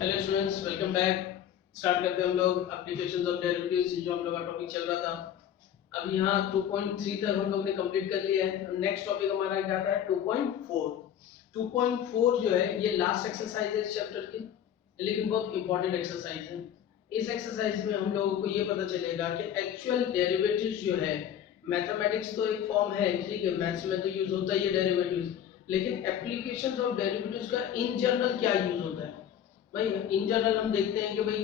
Hello students, welcome back. Start करते हैं हम लोग एप्लीकेशंस ऑफ डेरिवेटिव्स, जो हम लोग का टॉपिक चल रहा था। अब यहाँ 2.3 तक हम लोग ने कंप्लीट कर लिया है। नेक्स्ट टॉपिक हमारा क्या था? 2.4। 2.4 जो है ये लास्ट एक्सरसाइज है इस चैप्टर की, लेकिन बहुत इंपॉर्टेंट एक्सरसाइज है। इस एक्सरसाइज में हम लोगों को ये पता चलेगा कि एक्चुअल डेरिवेटिव्स जो है, मैथमेटिक्स तो एक फॉर्म है, ठीक है, मैथ्स में तो यूज होता ही है डेरिवेटिव्स, लेकिन एप्लीकेशंस ऑफ डेरिवेटिव्स का इन जनरल क्या यूज होता है। भाई इन जनरल हम देखते हैं कि भाई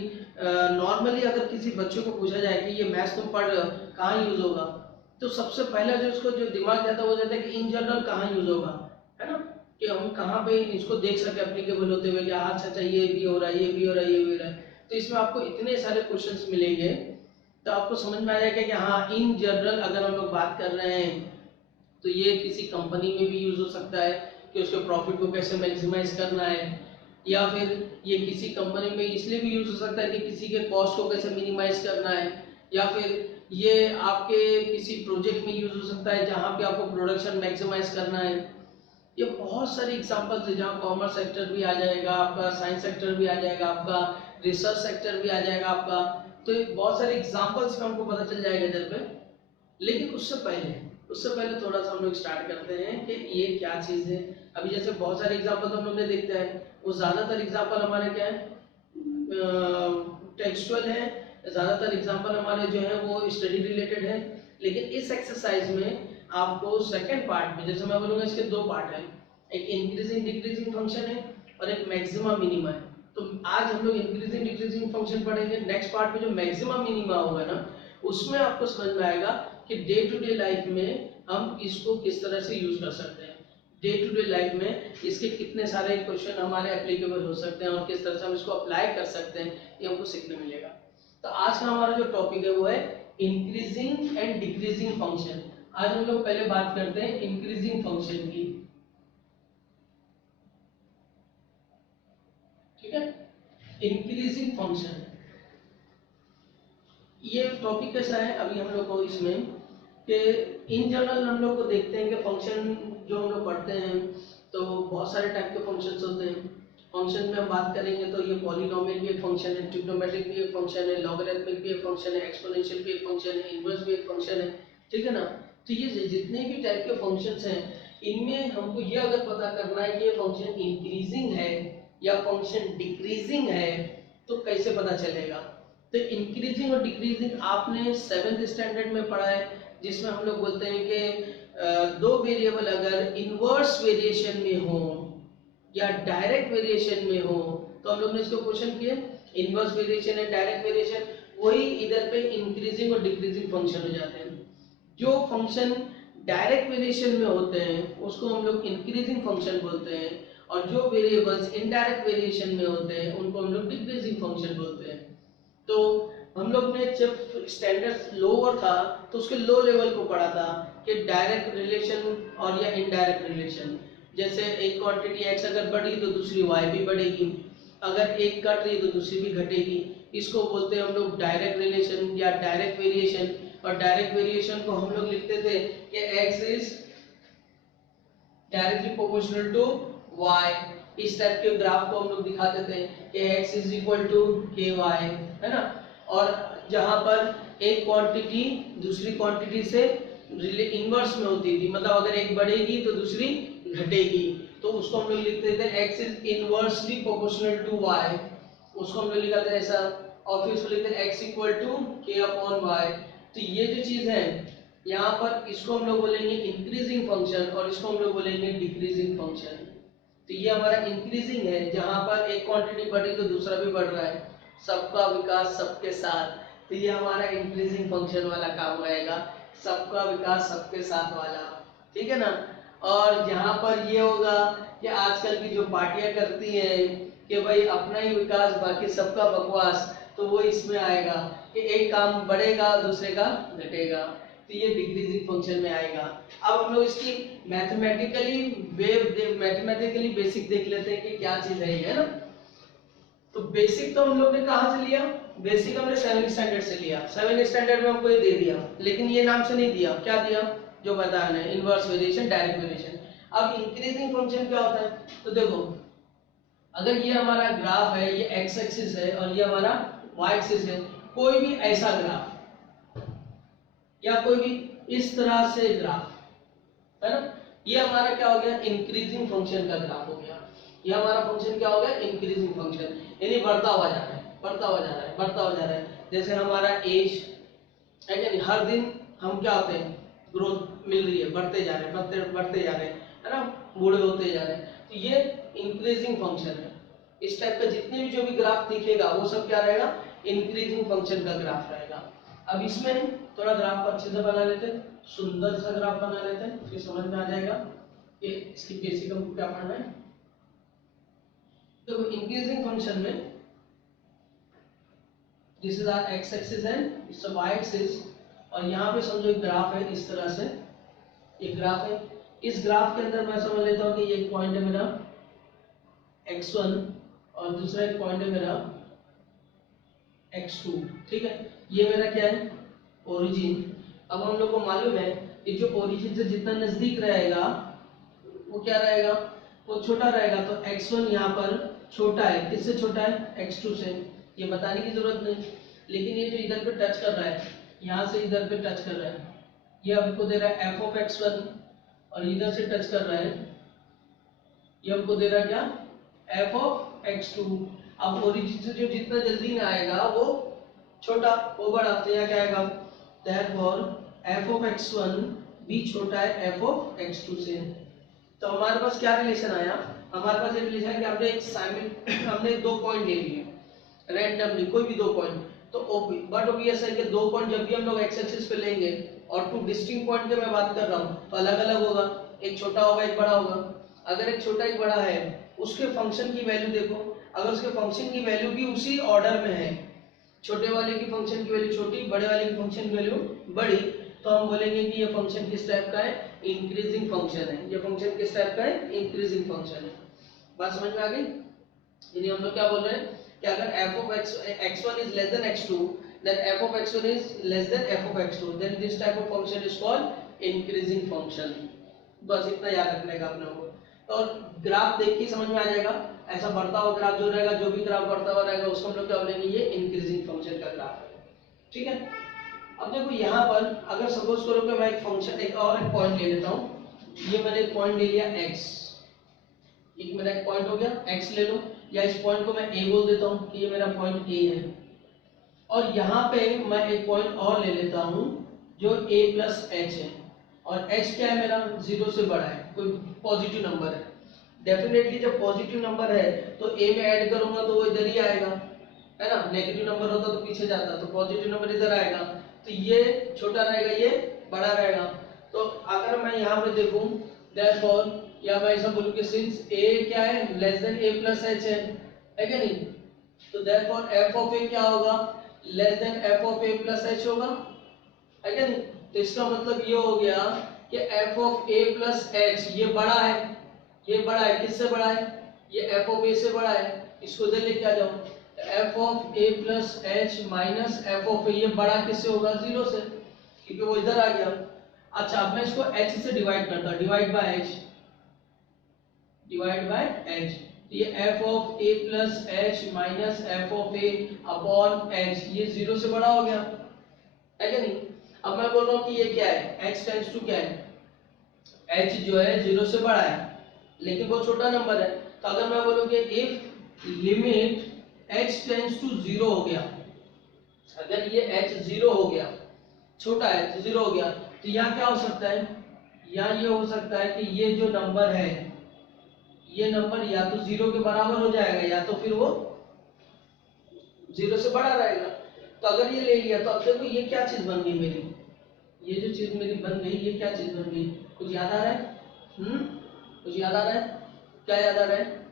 नॉर्मली अगर किसी बच्चे को पूछा जाए कि ये मैथ्स तुम पढ़ रहे हो कहाँ यूज होगा, तो सबसे पहला जो उसको जो दिमाग जाता है वो जाता है कि इन जनरल कहाँ यूज होगा, है ना, कि हम कहाँ पे इसको देख सके एप्लीकेबल होते हुए कि अच्छा ये भी हो रहा है, ये भी हो रहा है, ये भी हो रहा है। तो इसमें आपको इतने सारे क्वेश्चंस मिलेंगे, तो आपको समझ में आ जाएगा कि हाँ, इन जनरल अगर हम लोग बात कर रहे हैं तो ये किसी कंपनी में भी यूज हो सकता है कि उसके प्रॉफिट को कैसे मैक्सिमाइज करना है, या फिर ये किसी कंपनी में इसलिए भी यूज हो सकता है कि किसी के कॉस्ट को कैसे मिनिमाइज करना है, या फिर ये आपके किसी प्रोजेक्ट में यूज हो सकता है जहाँ पे आपको प्रोडक्शन मैक्सिमाइज करना है। ये बहुत सारे एग्जांपल्स है जहाँ कॉमर्स सेक्टर भी आ जाएगा आपका, साइंस सेक्टर भी आ जाएगा आपका, रिसर्च सेक्टर भी आ जाएगा आपका। तो ये बहुत सारे एग्जांपल्स में हमको पता चल जाएगा इधर पे। लेकिन उससे पहले थोड़ा सा हम लोग स्टार्ट करते हैं कि ये क्या चीज़ है। अभी जैसे बहुत सारे एग्जांपल हम लोग ने देखते हैं, वो ज़्यादातर एग्जांपल हमारे क्या है, टेक्सचुअल है। ज़्यादातर एग्जांपल हमारे जो है वो स्टडी रिलेटेड है। लेकिन इस एक्सरसाइज में आपको सेकंड पार्ट में, जैसे मैं बोलूँगा इसके दो पार्ट है, एक इंक्रीजिंग डिक्रीजिंग फंक्शन है और एक मैक्सिमा मिनिमा है। तो आज हम लोग इंक्रीजिंग डिक्रीजिंग फंक्शन पढ़ेंगे। नेक्स्ट पार्ट में जो मैक्सिमा मिनिमा होगा ना, उसमें आपको समझ में आएगा कि डे टू डे लाइफ में हम इसको किस तरह से यूज कर सकते हैं। डे टू डे लाइफ में इसके कितने सारे क्वेश्चन हमारे एप्लीकेबल हो सकते हैं और किस तरह से हम इसको अप्लाई कर सकते हैं, ये हमको सीखने मिलेगा। तो आज का हमारा जो टॉपिक है वो है इंक्रीजिंग एंड डिक्रीजिंग फंक्शन। आज हम लोग पहले बात करते हैं इंक्रीजिंग फंक्शन की, ठीक है। इंक्रीजिंग फंक्शन ये टॉपिक कैसा है, अभी हम लोग को इसमें कि इन जनरल हम लोग को देखते हैं कि फंक्शन जो हम लोग पढ़ते हैं तो बहुत सारे टाइप के फंक्शंस होते हैं। फंक्शन में हम बात करेंगे तो ये पॉलिनोमियल भी एक फंक्शन है, ट्रिग्नोमेट्रिक भी एक फंक्शन है, लॉगरिथमिक भी एक फंक्शन है, एक्सपोनेंशियल भी एक फंक्शन है, इनवर्स भी एक फंक्शन है, ठीक है ना। तो ये जितने भी टाइप के फंक्शंस हैं, इनमें हमको ये अगर पता करना है कि ये फंक्शन इंक्रीजिंग है या फंक्शन डिक्रीजिंग है, तो कैसे पता चलेगा। तो इंक्रीजिंग और डिक्रीजिंग आपने 7th स्टैंडर्ड में पढ़ा है, जिसमें हम लोग बोलते हैं कि दो वेरिएबल अगर इनवर्स वेरिएशन में हो या डायरेक्ट वेरिएशन में हो, तो हम लोग ने इसको क्वेश्चन किया इनवर्स वेरिएशन है, डायरेक्ट वेरिएशन, वही इधर पे इंक्रीजिंग और डिक्रीजिंग फंक्शन हो जाते हैं। जो फंक्शन डायरेक्ट वेरिएशन में होते हैं उसको हम लोग इंक्रीजिंग फंक्शन बोलते हैं, और जो वेरिएबल्स इनडायरेक्ट वेरिएशन में होते हैं उनको हम लोग डिक्रीजिंग फंक्शन बोलते हैं। तो हम लोग ने जब स्टैंडर्ड लोअर था तो उसके लो लेवल को पढ़ा था कि डायरेक्ट रिलेशन और या इनडायरेक्ट रिलेशन। जैसे एक क्वांटिटी x अगर बढ़ी तो दूसरी y भी बढ़ेगी, अगर एक घट रही तो दूसरी भी घटेगी। इसको बोलते हैं हम लोग डायरेक्ट रिलेशन या डायरेक्ट वेरिएशन। और डायरेक्ट वेरिएशन को हम लोग लिखते थे कि x is directly proportional to y। इस टाइप के ग्राफ को हम लोग दिखाते थे कि x is equal to ky, है ना। और जहां पर एक क्वांटिटी दूसरी क्वांटिटी से इनवर्स में होती थी, मतलब अगर एक बढ़ेगी तो दूसरी घटेगी, तो उसको हम लोग लिखते थे x is inversely proportional to y। उसको हम लोग लिखा था ऐसा, और फिर उसको लिखते हैं x equal to k upon y। तो ये जो चीज है यहाँ पर, इसको हम लोग बोलेंगे इंक्रीजिंग फंक्शन और इसको हम लोग बोलेंगे डिक्रीजिंग फंक्शन। तो ये हमारा इंक्रीजिंग है, जहां पर एक क्वांटिटी बढ़ी तो दूसरा भी बढ़ रहा है, सबका विकास सबके साथ। तो ये हमारा इंक्रीजिंग फंक्शन वाला काम रहेगा, सबका विकास सबके साथ वाला, ठीक है ना। और जहां पर ये होगा कि आजकल की जो पार्टियां करती हैं कि भाई अपना ही विकास बाकी सबका बकवास, तो वो इसमें आएगा कि एक काम बढ़ेगा दूसरे का घटेगा, तो ये डिक्रीजिंग फंक्शन में आएगा। अब हम लोग इसकी मैथमेटिकली बेसिक देख लेते हैं कि क्या चीज है ना। तो बेसिक तो हम लोग ने कहाँ से लिया, बेसिक हमने 7th स्टैंडर्ड से लिया। 7th स्टैंडर्ड में हमको ये दे दिया, लेकिन ये नाम से नहीं दिया, क्या दिया जो बताया है, इनवर्स वेरिएशन, डायरेक्ट वेरिएशन। अब इंक्रीजिंग फंक्शन क्या होता है, तो देखो अगर ये हमारा ग्राफ है, ये एक्स एक्सिस है और ये हमारा वाई एक्सिस है, कोई भी ऐसा ग्राफ या कोई भी इस तरह से ग्राफ है ना, ये हमारा क्या हो गया, इंक्रीजिंग फंक्शन का ग्राफ हो गया। ये हमारा फंक्शन क्या हो गया, इंक्रीजिंग फंक्शन, यानी बढ़ता हुआ जा रहा है, बढ़ता हुआ जा रहा है, बढ़ता हुआ जा रहा है। जैसे हमारा एज है क्या नहीं, हर दिन हम क्या होते हैं, ग्रोथ मिल रही है, बढ़ते जा रहे हैं, बढ़ते जा रहे हैं, है ना, बूढ़े होते जा रहे हैं। तो ये इंक्रीजिंग फंक्शन है। इस टाइप का जितने भी जो भी ग्राफ दिखेगा वो सब क्या रहेगा, इंक्रीजिंग फंक्शन का ग्राफ रहेगा। अब इसमें थोड़ा ग्राफ को अच्छे से बना लेते हैं, सुंदर सा ग्राफ बना लेते हैं, फिर समझ में आ जाएगा कि इसकी बेसिक हमको क्या पढ़ना है। तो इंक्रीजिंग फंक्शन में this is our x axis and it's y axis, और यहाँ पे समझो एक ग्राफ है, इस तरह से एक ग्राफ है। इस ग्राफ के अंदर मैं समझ लेता हूँ कि ये एक पॉइंट है मेरा x1 और दूसरा एक पॉइंट है मेरा x2, ठीक है। ये मेरा क्या है, ओरिजिन। अब हम लोग को मालूम है कि जो ओरिजिन से जितना नजदीक रहेगा वो क्या रहेगा, वो छोटा रहेगा। तो x1 यहाँ पर छोटा है, किससे छोटा है, x2 से। ये बताने की जरूरत नहीं, लेकिन ये जो इधर पे टच कर रहा है, यहाँ से इधर पे टच कर रहा है, ये हमको दे रहा है f of x1, और इधर से टच कर रहा है, ये हमको दे रहा है क्या, f of x2। अब ओरिजिन से जो जितना जल्दी में आएगा वो छोटा, वो बड़ा, तो यहाँ क्या आएगा, therefore f of x1 भी छोटा है f of x2 से। तो हमारे पास क्या रिलेशन आया, हमारे पास एक रिलेशन है कि हमने दो पॉइंट ले लिए रैंडमली, कोई भी दो पॉइंट। तो बट ऑब्वियस है कि दो पॉइंट जब भी हम लोग एक्स एक्सिस पे लेंगे, और टू डिस्टिंक्ट पॉइंट के मैं बात कर रहा हूँ, तो अलग अलग होगा, एक छोटा होगा एक बड़ा होगा। अगर एक छोटा एक बड़ा है, उसके फंक्शन की वैल्यू देखो, अगर उसके फंक्शन की वैल्यू भी उसी ऑर्डर में है, छोटे वाले की फंक्शन की वैल्यू छोटी, बड़े वाले की फंक्शन की वैल्यू बड़ी, तो हम बोलेंगे कि ये फंक्शन किस टाइप का है, इंक्रीजिंग फंक्शन है। ये फंक्शन किस टाइप का है, इंक्रीजिंग फंक्शन है। बात समझ में आ गई। यानी हम लोग क्या बोल रहे हैं कि अगर f of x1 is less than x2, then f of x1 is less than f of x2, then this type of function is called increasing function। बस इतना याद रखने का अपने को। और ग्राफ देख के समझ में आ जाएगा, ऐसा बढ़ता हुआ ग्राफ जो रहेगा, जो भी ग्राफ बढ़ता हुआ रहेगा उसको हम लोग क्या बोलेंगे, ये इंक्रीजिंग फंक्शन का ग्राफ है, ठीक है। अब देखो यहाँ पर अगर सपोज करो कि मैं एक फंक्शन एक पॉइंट ले लेता हूँ, ये मैंने एक पॉइंट ले लिया x, एक मेरा एक पॉइंट हो गया x ले लो, या इस पॉइंट को मैं a बोल देता हूँ कि ये मेरा पॉइंट a है। और यहाँ पे मैं एक पॉइंट और ले लेता हूँ जो a प्लस h है, और h क्या है मेरा, 0 से बड़ा है, कोई पॉजिटिव नंबर है। डेफिनेटली जब पॉजिटिव नंबर है तो a में ऐड करूंगा तो वो इधर ही आएगा, है ना। नेगेटिव नंबर होता तो पीछे जाता, तो पॉजिटिव नंबर इधर आएगा, तो ये छोटा रहेगा, ये बड़ा रहेगा। तो अगर मैं यहाँ पे देखूं, therefore या मैं ऐसा बोलूं कि सिंस a क्या है, less than a plus h है क्या नहीं, तो therefore f of a क्या होगा, less than f of a plus h होगा, है क्या नहीं। तो इसका मतलब ये हो गया कि f of a plus h ये बड़ा है, ये बड़ा है, किससे बड़ा है, ये f of a से बड़ा है। इसको इधर लेके आ जाओ, f of a plus h minus f of a, ये बड़ा किससे होगा, 0 से, क्योंकि वो इधर आ गया। अच्छा अब मैं इसको h से डिवाइड करता हूँ, divide by h, divide by h, तो ये f of a plus h minus f of a upon h, ये 0 से बड़ा हो गया, है क्या नहीं। अब मैं बोल रहा हूँ कि ये क्या है, h टेंड्स टू क्या है, h जो है 0 से बड़ा है, लेकिन वो छोटा नंबर है। तो अगर मैं बोलूँ कि if limit h tends to 0 हो गया, अगर ये h 0 हो गया, छोटा है तो 0 हो गया, तो यहाँ क्या हो सकता है, यहाँ ये हो सकता है कि ये जो नंबर है, ये नंबर या तो 0 के बराबर हो जाएगा, या तो फिर वो 0 से बड़ा रहेगा। तो अगर ये ले लिया, तो अब देखो ये क्या चीज बन गई मेरी, ये जो चीज मेरी बन गई, ये क्या चीज बन गई, कुछ याद आ रहा है, कुछ याद आ रहा है, क्या याद आ रहा है,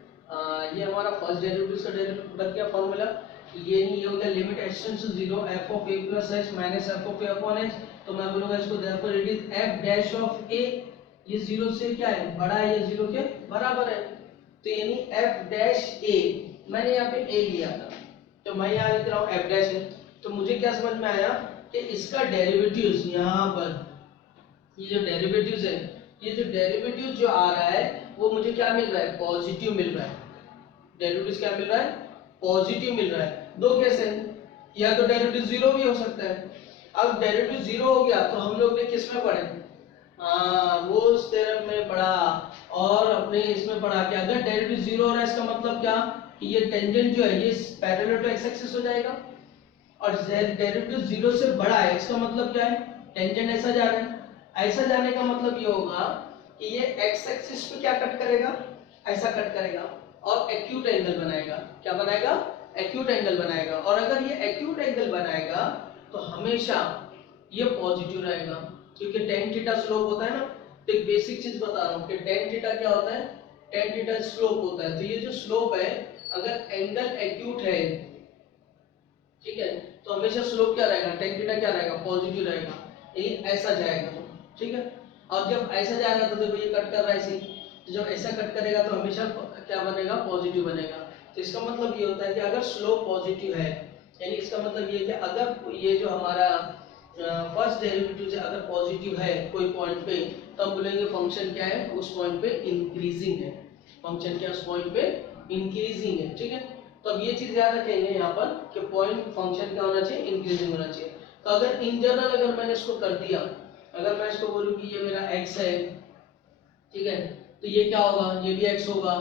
ये हमारा फर्स्ट डेरिवेटिव का डेरिवेटिव बन गया फॉर्मूला, ये नहीं, ये हो गया limit h tends to 0 f of a plus h minus f of a upon h। तो मैं बोलूंगा इसको therefore it is f dash of a, ये 0 से क्या है, बड़ा है, ये 0 के बराबर है। तो यानी f dash a, मैंने यहाँ पे a लिया था, तो मैं यहाँ लिख रहा हूँ f dash है। तो मुझे क्या समझ में आया कि इसका डेरिवेटिव्स यहाँ पर, ये जो डेरिवेटिव्स है, ये जो डेरिवेटिव जो आ रहा है वो मुझे क्या मिल रहा है, पॉजिटिव मिल रहा है, डेरिवेटिव क्या मिल रहा है, पॉजिटिव मिल रहा है। दो केस है, या तो डेरिवेटिव जीरो भी हो सकता है। अब डेरिवेटिव जीरो हो गया तो हम लोग ने किस में पढ़े, रोल्स थ्योरम में पढ़ा और अपने इसमें पढ़ा कि अगर डेरिवेटिव जीरो हो रहा है इसका मतलब क्या कि ये टेंजेंट जो है ये पैरेलल टू एक्स एक्सिस हो जाएगा, और डेरिवेटिव जीरो से बड़ा है इसका मतलब क्या है, टेंजेंट ऐसा जा रहा है। ऐसा जाने का मतलब ये होगा कि ये एक्स एक्सिस पे क्या कट करेगा, ऐसा कट करेगा और एक्यूट एंगल बनाएगा। क्या बनाएगा, एक्यूट एंगल बनाएगा। और अगर ये एक्यूट एंगल बनाएगा तो हमेशा ये पॉजिटिव रहेगा, क्योंकि टेन थीटा स्लोप होता है ना। तो एक बेसिक चीज बता रहा हूँ कि टेन थीटा क्या होता है, टेन थीटा स्लोप होता है। तो ये जो स्लोप है अगर एंगल एक्यूट है, ठीक है, तो हमेशा स्लोप क्या रहेगा, टेन थीटा क्या रहेगा, पॉजिटिव रहेगा। ये ऐसा जाएगा, ठीक है। और जब ऐसा जाएगा तो देखो ये कट कर रहा है ऐसे, तो जब ऐसा कट करेगा तो हमेशा क्या बनेगा, पॉजिटिव बनेगा। तो इसका मतलब ये होता है कि अगर स्लोप पॉजिटिव है, यानी इसका मतलब ये है कि अगर ये जो हमारा फर्स्ट डेरिवेटिव से अगर पॉजिटिव है कोई पॉइंट पे, तो हम बोलेंगे फंक्शन क्या है, उस पॉइंट पे इंक्रीजिंग है। फंक्शन क्या उस पॉइंट पे इंक्रीजिंग है, ठीक है। तो अब ये चीज याद रखेंगे यहाँ पर कि पॉइंट फंक्शन क्या होना चाहिए, इंक्रीजिंग होना चाहिए। तो अगर इन जनरल अगर मैंने इसको कर दिया, अगर मैं इसको बोलूं कि ये मेरा x है, ठीक है, तो ये क्या होगा, ये भी x होगा।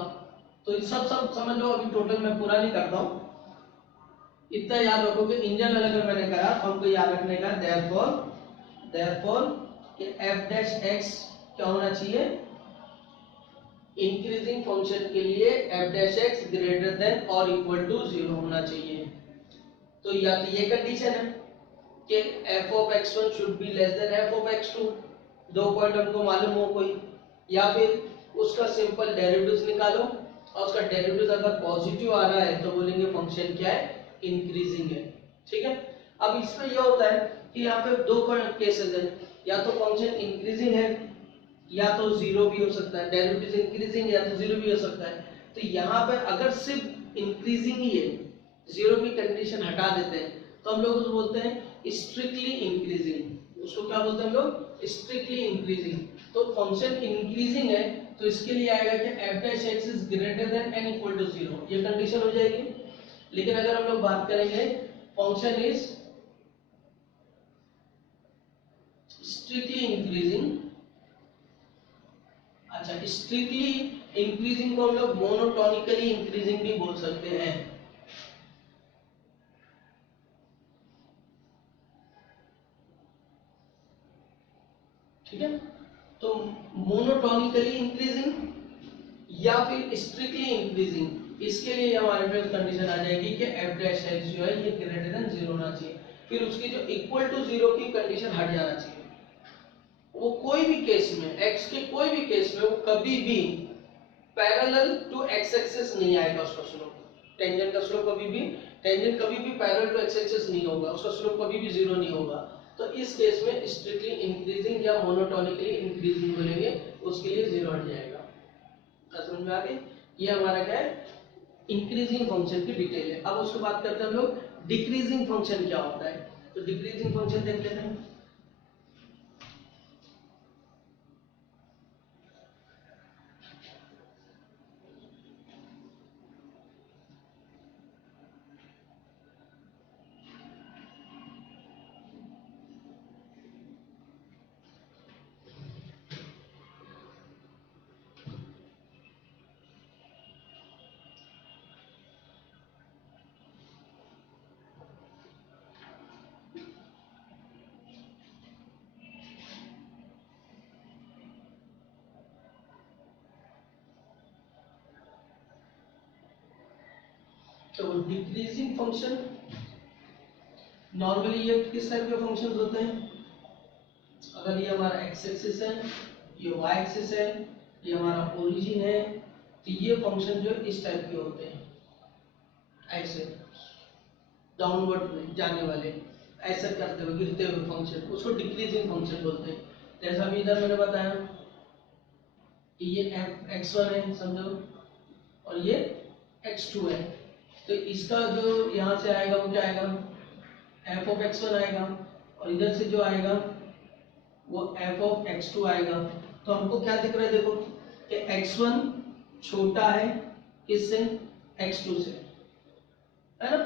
तो ये सब सब समझ लो, अभी टोटल मैं पूरा नहीं करता हूँ, इतना याद रखो कि इन जनरल अगर मैंने करा तो हमको याद रखने का देयरफॉर कि f डैश x क्या होना चाहिए, इंक्रीजिंग फंक्शन के लिए f dash x greater than और इक्वल टू 0 होना चाहिए। तो या तो ये कंडीशन है कि f of x1 should be less than f of x2, दो पॉइंट हमको मालूम हो कोई, या फिर उसका सिंपल डेरिवेटिव्स निकालो और उसका डेरिवेटिव अगर पॉजिटिव आ रहा है तो बोलेंगे फंक्शन क्या है, इंक्रीजिंग है, ठीक है। अब इसमें यह होता है कि यहाँ पे दो केसेस है, या तो फंक्शन इंक्रीजिंग है या तो जीरो भी हो सकता है, डेरिवेटिव इंक्रीजिंग या तो जीरो भी हो सकता है। तो यहाँ पर अगर सिर्फ इंक्रीजिंग ही है, जीरो की कंडीशन हटा देते हैं, तो हम लोग उसको बोलते हैं स्ट्रिक्टली इंक्रीजिंग। उसको क्या बोलते हैं हम लोग, स्ट्रिक्टली इंक्रीजिंग। तो फंक्शन इंक्रीजिंग है तो इसके लिए आएगा कि f dash x is greater than n equal to 0, ये कंडीशन हो जाएगी। लेकिन अगर हम लोग बात करेंगे फंक्शन इज स्ट्रिक्टली इंक्रीजिंग, अच्छा, स्ट्रिक्टली इंक्रीजिंग को हम लोग मोनोटोनिकली इंक्रीजिंग भी बोल सकते हैं, ठीक है। तो मोनोटोनिकली इंक्रीजिंग या फिर स्ट्रिक्टली इंक्रीजिंग, इसके लिए हमारे पास कंडीशन आ जाएगी कि f डैश x जो है ये ग्रेटर देन 0 होना चाहिए, फिर उसकी जो इक्वल टू 0 की कंडीशन हट जाना चाहिए। वो कोई भी केस में, x के कोई भी केस में वो कभी भी पैरेलल टू x एक्सिस नहीं आएगा उसका स्लोप। टेंजेंट का स्लोप कभी भी, टेंजेंट कभी भी पैरेलल टू x एक्सिस नहीं होगा, उसका स्लोप कभी भी 0 नहीं होगा। तो इस केस में स्ट्रिक्टली इंक्रीजिंग या मोनोटोनिकली इंक्रीजिंग बोलेंगे, उसके लिए 0 हट जाएगा। समझ में आ गई, ये हमारा क्या है, इंक्रीजिंग फंक्शन की डिटेल है। अब उसके बात करते हैं हम लोग डिक्रीजिंग फंक्शन क्या होता है। तो डिक्रीजिंग फंक्शन देख लेते हैं। तो डिक्रीजिंग फंक्शन नॉर्मली ये किस टाइप के फंक्शंस होते हैं, अगर ये हमारा x एक्सिस है, ये y एक्सिस है, ये हमारा ओरिजिन है, तो ये फंक्शन जो इस टाइप के होते हैं, ऐसे डाउनवर्ड में जाने वाले, ऐसा करते हुए गिरते हुए फंक्शन, उसको डिक्रीजिंग फंक्शन बोलते हैं। जैसा अभी इधर मैंने बताया कि ये x1 है समझो, और ये x2 है, तो इसका जो यहाँ से आएगा वो क्या आएगा, f ऑफ x1 आएगा, और इधर से जो आएगा वो f ऑफ x2 आएगा। तो हमको क्या दिख रहा है, देखो कि x1 छोटा है किससे, x2 से, है ना।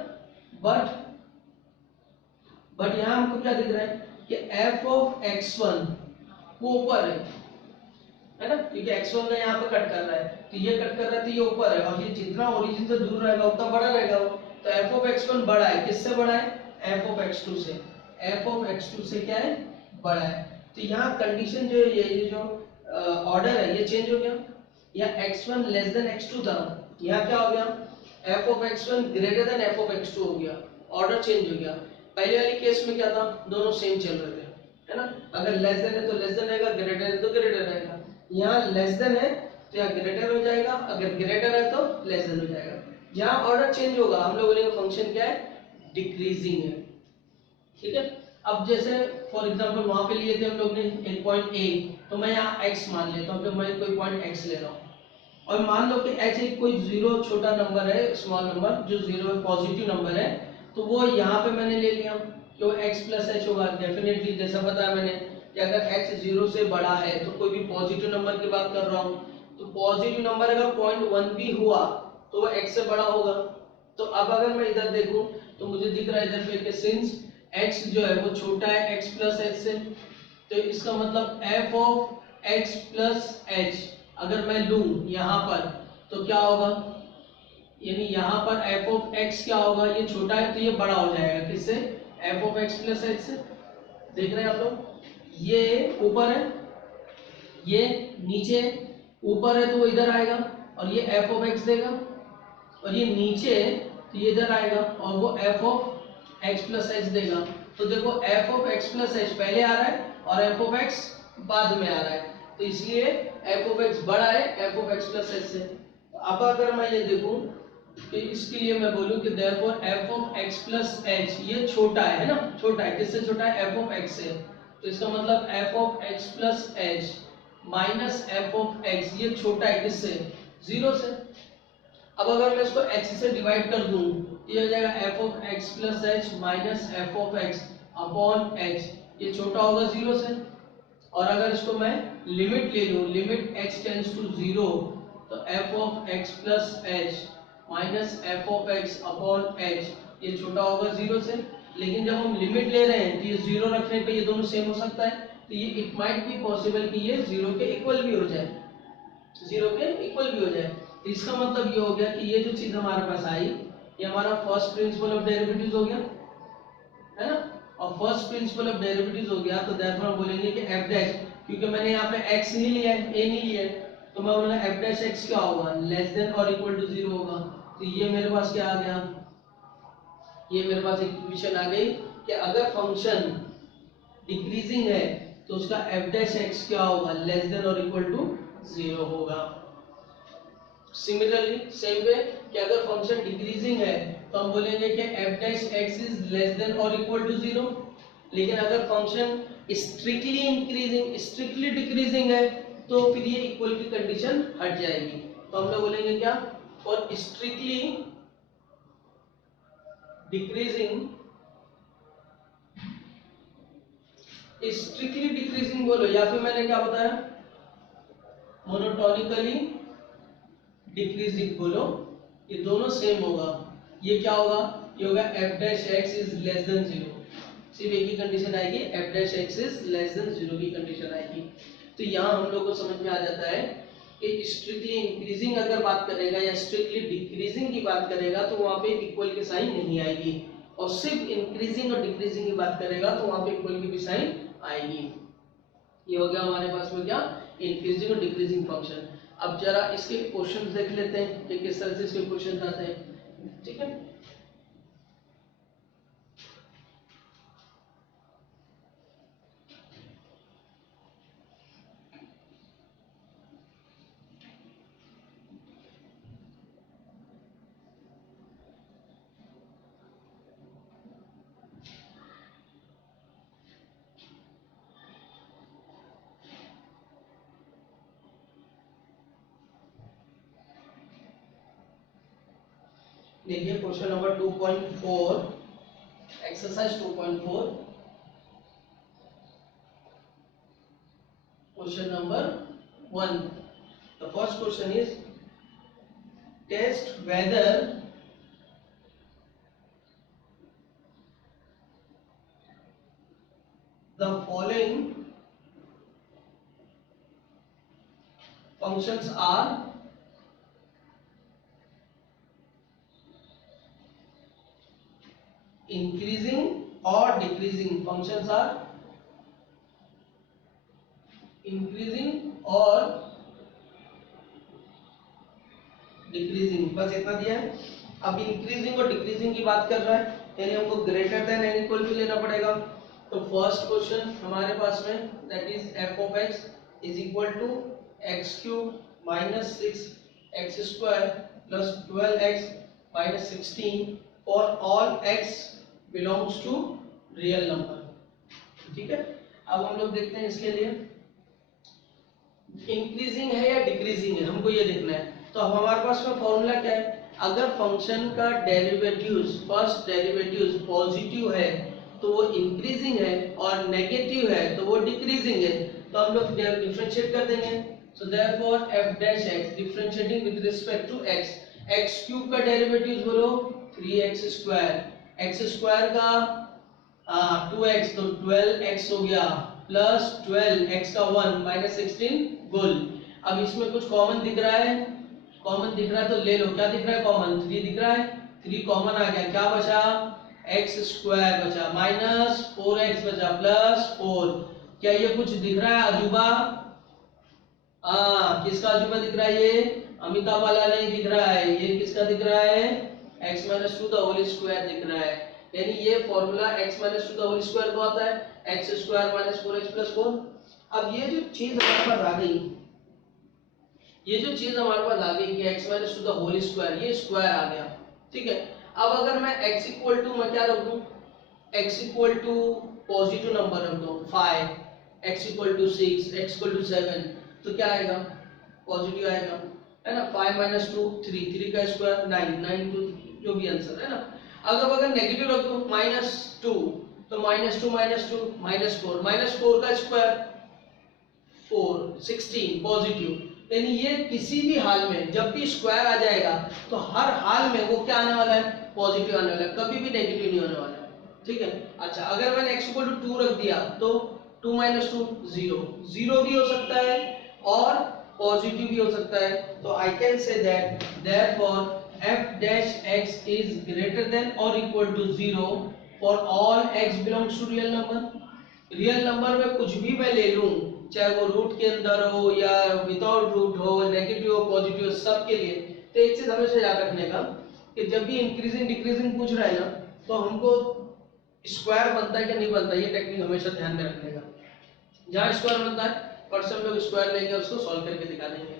बट यहाँ हमको क्या दिख रहा है कि f ऑफ x1 वो ऊपर है ना, क्योंकि x1 का यहाँ पे कट कर रहा है, तो ये कट कर रहा है तो ये ऊपर है, और ये जितना ओरिजिन से दूर रहेगा उतना बड़ा रहेगा वो। तो f ऑफ x1 बड़ा है, किससे बड़ा है? f ऑफ x2 से। f ऑफ x2 से क्या है? बड़ा है। तो यहाँ कंडीशन जो है, ये जो ऑर्डर है ये चेंज हो गया। या x1 लेस देन x2 था, यहाँ क्या हो गया? f of x1 greater than f of x2 हो गया, ऑर्डर चेंज हो गया। पहले वाली केस में क्या था? दोनों सेम चल रहे थे, है ना। अगर लेस देन है तो लेस देन रहेगा, ग्रेटर है तो ग्रेटर रहेगा। यहाँ लेस देन है तो यहाँ ग्रेटर हो जाएगा, अगर ग्रेटर है तो लेस देन हो जाएगा। यहाँ ऑर्डर चेंज होगा, हम लोग बोलेंगे फंक्शन क्या है? डिक्रीजिंग है, ठीक है। अब जैसे फॉर एग्जांपल वहां पे लिए थे हम लोग ने एक पॉइंट ए, तो मैं यहाँ x मान लेता हूँ कि मैं कोई पॉइंट x ले रहा हूँ, और मान लो कि h एक कोई जीरो छोटा नंबर है, स्मॉल नंबर जो जीरो पॉजिटिव नंबर है, तो वो यहाँ पे मैंने ले लिया कि वो x प्लस एच होगा। डेफिनेटली जैसा बताया मैंने कि अगर h जीरो से बड़ा है तो कोई भी पॉजिटिव नंबर की बात कर रहा हूँ, तो पॉजिटिव नंबर अगर 0.1 भी हुआ तो वो x से बड़ा होगा। तो अब अगर मैं इधर देखूं तो मुझे दिख रहा है इधर पे कि सिंस x जो है वो छोटा है x प्लस एच से, तो इसका मतलब f of x plus H अगर मैं लूं यहाँ पर तो क्या होगा? यानी यहाँ पर f ऑफ x क्या होगा? ये छोटा है तो ये बड़ा हो जाएगा, किससे? f of x plus H से। देख रहे हैं आप लोग, ये ऊपर है, ये नीचे है। ऊपर है तो वो इधर आएगा और ये f ऑफ x देगा, और ये नीचे है तो ये इधर आएगा और वो f of x plus H देगा। तो देखो f of x plus H पहले आ रहा है और f ऑफ x बाद में आ रहा है, तो इसलिए f ऑफ x बड़ा है f of x plus H से। अब अगर मैं ये देखूं कि इसके लिए मैं बोलूं कि therefore f of x plus H ये छोटा है ना, छोटा है, किससे छोटा है? f ऑफ x से। तो इसका मतलब f of x plus h minus f of x ये छोटा है किससे? जीरो से। अब अगर मैं इसको h से डिवाइड कर दूं, ये हो जाएगा f of x plus h minus f of x upon h, ये छोटा होगा जीरो से। और अगर इसको मैं लिमिट ले लूं, limit h tends to zero, तो f of x plus h minus f of x upon h ये छोटा होगा जीरो से। लेकिन जब हम लिमिट ले रहे हैं तो ये जीरो रखने पे ये दोनों सेम हो सकता है, तो ये इट माइट बी पॉसिबल कि ये जीरो के इक्वल भी हो जाए, जीरो के इक्वल भी हो जाए। तो इसका मतलब ये हो गया कि ये जो चीज हमारे पास आई ये हमारा फर्स्ट प्रिंसिपल ऑफ डेरिवेटिव्स हो गया, है ना। और फर्स्ट प्रिंसिपल ऑफ डेरिवेटिव्स हो गया तो देयरफॉर हम बोलेंगे कि f डैश, क्योंकि मैंने यहाँ पे x नहीं लिया है, a नहीं लिया है, तो मैं बोलूंगा f डैश x क्या होगा? लेस देन और इक्वल टू जीरो होगा। तो ये मेरे पास क्या आ गया? ये मेरे पास एक इक्वेशन आ गई कि अगर फंक्शन डिक्रीजिंग है तो उसका f डैश x क्या होगा? लेस देन और इक्वल टू जीरो होगा। सिमिलरली सेम वे कि अगर फंक्शन डिक्रीजिंग है तो हम बोलेंगे कि f dash x is less than और इक्वल टू जीरो। लेकिन अगर function strictly increasing, strictly decreasing है तो फिर ये इक्वल की कंडीशन हट जाएगी। तो हम लोग बोलेंगे क्या? For strictly decreasing, strictly decreasing बोलो, या फिर मैंने क्या बताया? मोनोटोनिकली डिक्रीजिंग बोलो, ये दोनों सेम होगा। ये क्या होगा? ये होगा f dash x is less than zero. सिर्फ एक ही कंडीशन आएगी, f dash x is less than zero की कंडीशन आएगी। तो यहाँ हम लोग को समझ में आ जाता है कि स्ट्रिक्टली इंक्रीजिंग अगर बात करेगा या स्ट्रिक्टली डिक्रीजिंग की बात करेगा तो वहाँ पे इक्वल की साइन नहीं आएगी, और सिर्फ इंक्रीजिंग और डिक्रीजिंग की बात करेगा तो वहाँ पे इक्वल की भी साइन आएगी। ये हो गया हमारे पास में क्या? इंक्रीजिंग और डिक्रीजिंग फंक्शन। अब जरा इसके क्वेश्चन देख लेते हैं कि किस तरह से इसके क्वेश्चन आते हैं, ठीक है। देखिए question number 2.4, exercise 2.4, question number 1। The first question is test whether the following functions are increasing or decreasing. Functions are increasing or decreasing, बस इतना दिया है। अब इंक्रीजिंग और डिक्रीजिंग की बात कर रहा है, यानी हमको greater than and equal to लेना पड़ेगा। तो फर्स्ट क्वेश्चन हमारे पास में that is f of x is equal to x cube minus 6x square plus 12x minus 16 for all x belongs to real number. ठीक है, अब हम लोग देखते हैं इसके लिए इंक्रीजिंग है या डिक्रीजिंग है, हमको ये देखना है। तो अब हमारे पास में फॉर्मूला क्या है, अगर फंक्शन का डेरिवेटिव्स फर्स्ट डेरिवेटिव्स पॉजिटिव है तो वो इंक्रीजिंग है और नेगेटिव है तो वो डिक्रीजिंग है। तो हम लोग डिफरेंशिएट कर देंगे। So therefore f dash x differentiating with respect to x, x cube का डेरिवेटिव्स बोलो 3x स्क्वायर, x स्क्वायर का 2x तो 12x हो गया प्लस 12x का 1 माइनस 16 गुल। अब इसमें कुछ कॉमन दिख रहा है, कॉमन दिख रहा है तो ले लो। क्या दिख रहा है, कॉमन 3 दिख रहा है, 3 कॉमन आ गया, क्या बचा x स्क्वायर बचा माइनस 4x बचा प्लस 4। क्या ये कुछ दिख रहा है अजूबा? किसका अजूबा दिख रहा है? ये अमिताभ वाला नहीं दिख रहा है, ये किसका दिख रहा है, x minus 2 the whole square दिख रहा है। यानी ये formula x minus 2 the whole square का होता है x square minus 4x plus 4। अब ये जो चीज हमारे पास आ गई, ये जो चीज हमारे पास आ गई कि x minus 2 the whole square, ये स्क्वायर आ गया। ठीक है, अब अगर मैं x इक्वल टू मैं क्या रख दूं, x equal to positive number रख दूं 5, x equal to 6, x equal to 7, तो क्या आएगा, पॉजिटिव आएगा, है ना। 5 माइनस 2 3, 3 का स्क्वायर 9, 9 टू जो भी आंसर है ना। अगर नेगेटिव रख दूं माइनस 2 तो माइनस 2 माइनस 2 माइनस 4, माइनस 4 का स्क्वायर 4, 16 पॉजिटिव। यानी ये किसी भी हाल में जब भी स्क्वायर आ जाएगा तो हर हाल में वो क्या आने वाला है, पॉजिटिव आने वाला है, कभी भी नेगेटिव नहीं होने वाला है। ठीक है, अच्छा अगर मैंने x इक्वल टू 2 रख दिया तो 2 माइनस 2 0, 0 भी हो सकता है और पॉजिटिव भी हो सकता है। तो I can say that therefore f dash x is greater than और equal to 0 for all x belongs to real number. Real number में कुछ भी मैं ले लूं, चाहे वो रूट के अंदर हो या विदाउट रूट हो, नेगेटिव हो पॉजिटिव हो, सब के लिए। तो एक चीज हमेशा याद रखने का कि जब भी इंक्रीजिंग डिक्रीजिंग पूछ रहा है ना तो हमको स्क्वायर बनता है कि नहीं बनता, ये टेक्निक हमेशा ध्यान में रखने का। जहां स्क्वायर बनता है पर से हम लोग स्क्वायर लेंगे, उसको सॉल्व करके दिखा देंगे।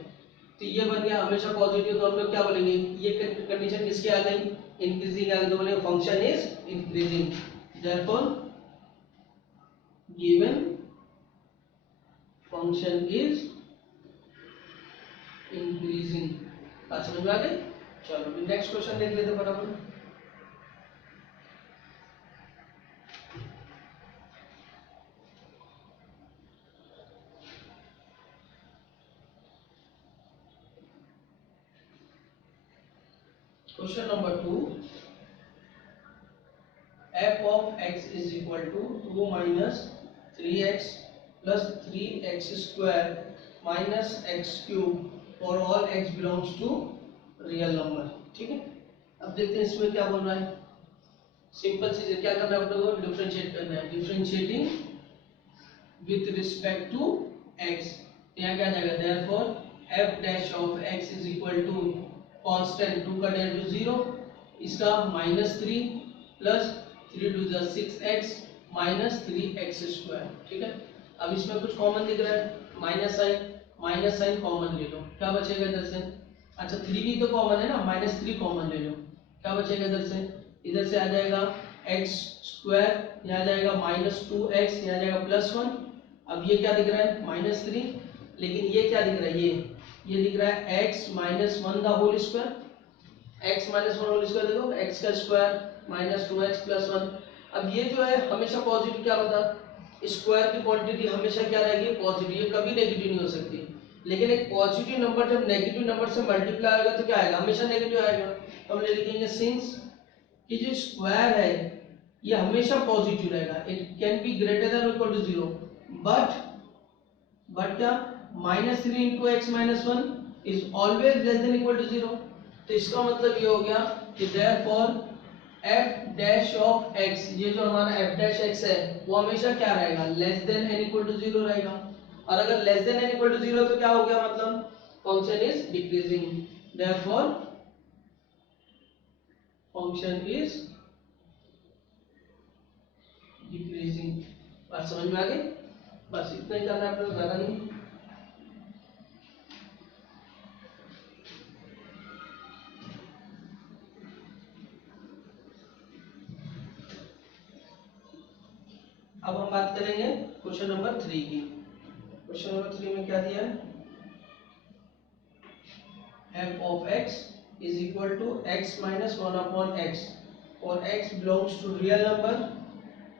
तो ये बन गया हमेशा पॉजिटिव, तो हम लोग क्या बोलेंगे, ये कंडीशन किसकी आ गई, इंक्रीजिंग आ गई, तो बोलेंगे function is increasing. Therefore given function is increasing. बात समझ में आ गई? चलो नेक्स्ट क्वेश्चन देख लेते फटाफट। Question number 2, f of x is equal to 2 minus 3x plus 3x square minus x cube for all x belongs to real number। ठीक है, अब देखते हैं इसमें क्या बोल रहा है। सिंपल चीज है, क्या करना है अपने को, डिफरेंशिएट करना है। Differentiating with respect to x, यहाँ क्या जाएगा, therefore f dash of x is equal to constant 2 का डेरिवेटिव 0, इसका -3 plus 3 to the 6x minus 3x square. ठीक है, अब इसमें कुछ कॉमन दिख रहा है, माइनस साइन कॉमन ले लो, क्या बचेगा इधर से, अच्छा 3 भी तो कॉमन है ना, -3 कॉमन ले लो, क्या बचेगा इधर से आ जाएगा x स्क्वायर, यहाँ आ जाएगा -2x, यहाँ आ जाएगा +1। अब ये क्या दिख रहा है, -3, लेकिन ये क्या दिख रहा है, ये दिख रहा है x minus 1 the whole square, x minus 1 whole square देखो, x का स्क्वायर -2x प्लस 1। अब ये जो है हमेशा पॉजिटिव, क्या बता, स्क्वायर की क्वांटिटी हमेशा क्या रहेगी, पॉजिटिव, ये कभी नेगेटिव नहीं हो सकती। लेकिन एक पॉजिटिव नंबर जब नेगेटिव नंबर से मल्टीप्लाई होगा तो क्या आएगा, हमेशा नेगेटिव आएगा। तो हम लिखेंगे सिंस कि जो स्क्वायर है ये हमेशा पॉजिटिव रहेगा, it can be greater than equal to 0, but क्या -3 into x minus 1 is always less than equal to 0। तो इसका मतलब ये हो गया कि therefore f dash of x, ये जो हमारा f डैश x है वो हमेशा क्या रहेगा, less than n equal to 0 रहेगा। और अगर less than n equal to 0 तो क्या हो गया, मतलब function is decreasing, therefore function is decreasing. बात समझ में आ गई? बस इतना ही करना है अपने, ज्यादा नहीं। अब हम बात करेंगे क्वेश्चन नंबर 3 की। क्वेश्चन नंबर 3 में क्या दिया है, f of x is equal to x minus 1 upon x for x belongs to real number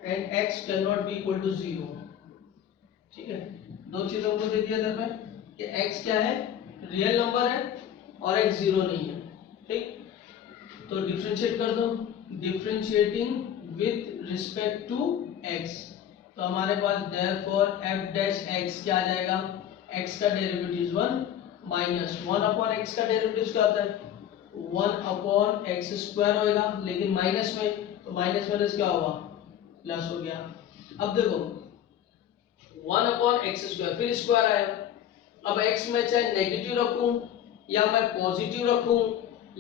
and x cannot be equal to 0। ठीक है, दो चीजों को दे दिया दर में कि x क्या है, रियल नंबर है और x 0 नहीं है। ठीक, तो डिफरेंशिएट कर दो, differentiating with respect to x, तो हमारे पास देयरफॉर f डैश x क्या आ जाएगा, x का डेरिवेटिव 1 माइनस 1 अपॉन x का डेरिवेटिव क्या होता है, 1 अपॉन x स्क्वायर होएगा, लेकिन माइनस में, तो माइनस माइनस क्या होगा, प्लस हो गया। अब देखो 1 अपॉन x स्क्वायर, फिर स्क्वायर आया। अब x में चाहे नेगेटिव रखूं या मैं पॉजिटिव रखूं,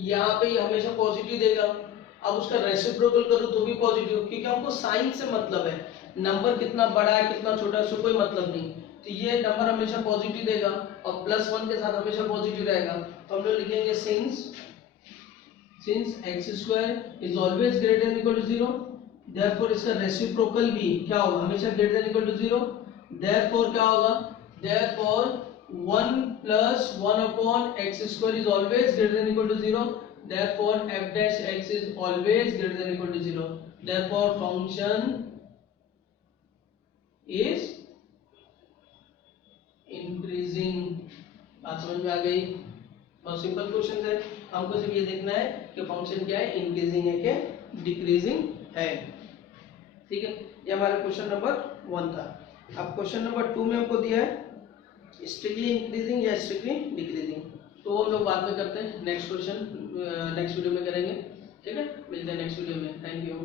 यहाँ पे ये हमेशा पॉजिटिव देगा। अब उसका रेसिप्रोकल करूं तो भी पॉजिटिव, क्योंकि हमको साइन से मतलब है, नंबर कितना बड़ा है कितना छोटा है उससे कोई मतलब नहीं। तो ये नंबर हमेशा पॉजिटिव देगा और +1 के साथ हमेशा पॉजिटिव रहेगा। तो हम लोग लिखेंगे since x square is always greater than equal to 0, therefore इसका रेसिप्रोकल भी क्या होगा, हमेशा greater than equal to 0। Therefore क्या होगा, therefore 1 plus 1 upon x square is always greater than equal to 0, therefore f dash x is always greater than equal to 0, therefore function is increasing। बात समझ में आ गई? बहुत सिंपल क्वेश्चन है, हमको सिर्फ ये देखना है कि फंक्शन क्या है, इंक्रीजिंग है कि डिक्रीजिंग है। ठीक है, ये हमारा क्वेश्चन नंबर 1 था। अब क्वेश्चन नंबर 2 में हमको दिया है स्ट्रिक्टली इंक्रीजिंग या स्ट्रिक्टली डिक्रीजिंग, तो हम लोग बाद में करते हैं, नेक्स्ट क्वेश्चन नेक्स्ट वीडियो में करेंगे। ठीक है, मिलते हैं नेक्स्ट वीडियो में, थैंक यू।